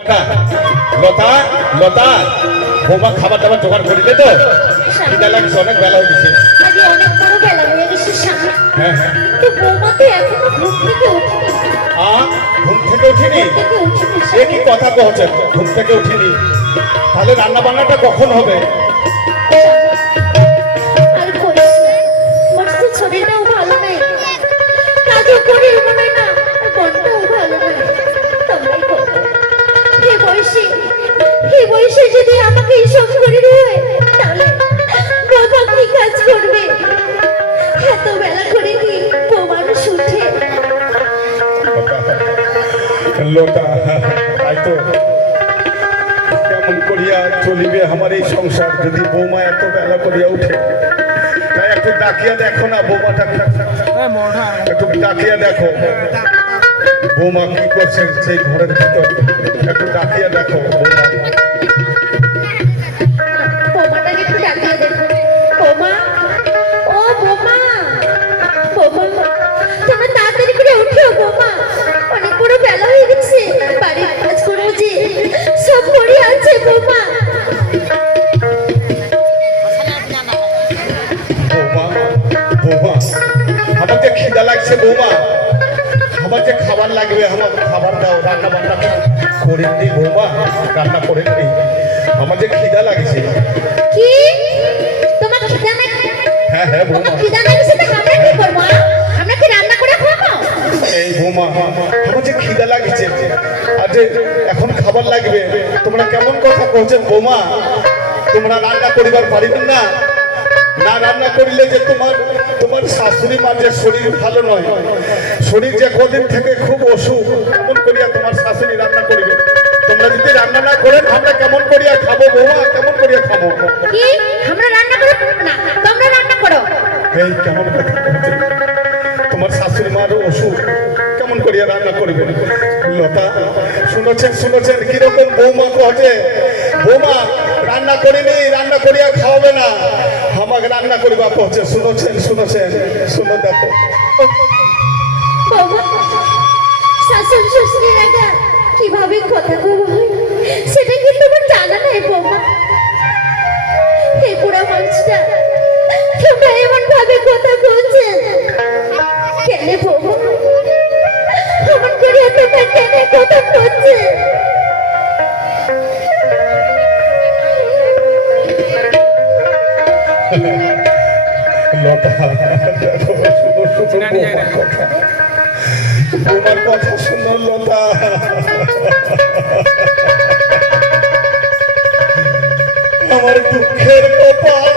লতা লতা বৌমা খাবার দাবার জোগাড় করিলে তো খিদা লাগছে অনেক বেলা হয়ে গেছে আজকে অনেক বড় বেলা হয়ে গেছে স্বামী। হ্যাঁ হ্যাঁ কিন্তু বৌমা তো এখনো ঘুম থেকে ওঠেনি। ঘুম থেকে উঠিনি থেকে ওঠেনি সে কি কথা কহছে ঘুম থেকে উঠিনি তাহলে রান্না বান্নাটা কখন হবে আর করিস না, মোর তো শরীরটাও ভালো নেই, কাজও করি মনে না, আর মনটাও ভালো নেই। তোমরাই বলো, এই বয়সে যদি আমাকে এইসব করে হয় তাহলে বাবা কি কাজ করবে? এত বেলা করে কি বউ মানুষ উঠে? লোটা তাই তো কেমন করিয়া চলিবে আমার এই সংসার যদি বৌমা এত বেলা করিয়া উঠে তাই একটু ডাকিয়া দেখো না বৌমাটা একটু ডাকিয়া দেখো বৌমা কি করছে সেই ঘরের ভিতর একটু ডাকিয়া দেখো বৌমা বৌমাটাকে একটু ডাকিয়ে দেখো। বৌমা, ও বৌমা, বৌমা তোমরা তাড়াতাড়ি করে উঠো বৌমা, অনেক বড় বেলা হয়ে গেছে, বাড়ির কাজ করবো যে সব পড়ে আছে বৌমা। বৌমা বৌমা আমার যে খিদা লাগছে বৌমা আমার যে খাবার লাগবে আমার খাবার দাও রান্না বান্না করে দিই বৌমা রান্না করে দিই আমার যে খিদা লাগছে কি তোমার খিদা নাকি? হ্যাঁ হ্যাঁ তোমার বৌমা খিদা নাকি সেটা আমরা কি করবো? আমরা কি রান্না করে খাবো? এই বৌমা আমার যে খিদা লাগছে আর যে এখন খাবার লাগবে তোমরা কেমন কথা বলছেন বৌমা তোমরা রান্না করিবার পারিবেন না না রান্না করিলে যে তোমার তোমার শাশুড়ি মার যে শরীর ভালো নয় শরীর যে কদিন থেকে খুব অসুখ কেমন করিয়া তোমার শাশুড়ি রান্না করিবে তোমরা যদি রান্না না করেন আমরা কেমন করিয়া খাবো বৌমা কেমন করিয়া খাবো কি আমরা রান্না করে খাবো না, তোমরা রান্না করো? এই কেমন কথা বলছেন তোমার শাশুড়ি মার অসুখ কেমন করিয়া রান্না করবে লতা শুনেছেন কিরকম বৌমা কহছে বৌমা রান্না করিনি রান্না করিয়া খাওয়াবে না আমাকে রান্না করিবা কহছে শুনেছেন শুনো দেখো বাবা, শাশুড়ি শ্বশুরের আগে কিভাবে কথা বলবো সেটা কিন্তু আমার জানা নেই বৌমা। এই পুরো মানুষটা তোমরা এমন ভাবে কথা বলছেন কেন বৌমা? এমন করে তোমরা কেন কথা বলছেন? লতা দেখো শুনো তোমার কথা শুনো লতা আমার দুঃখের কপাল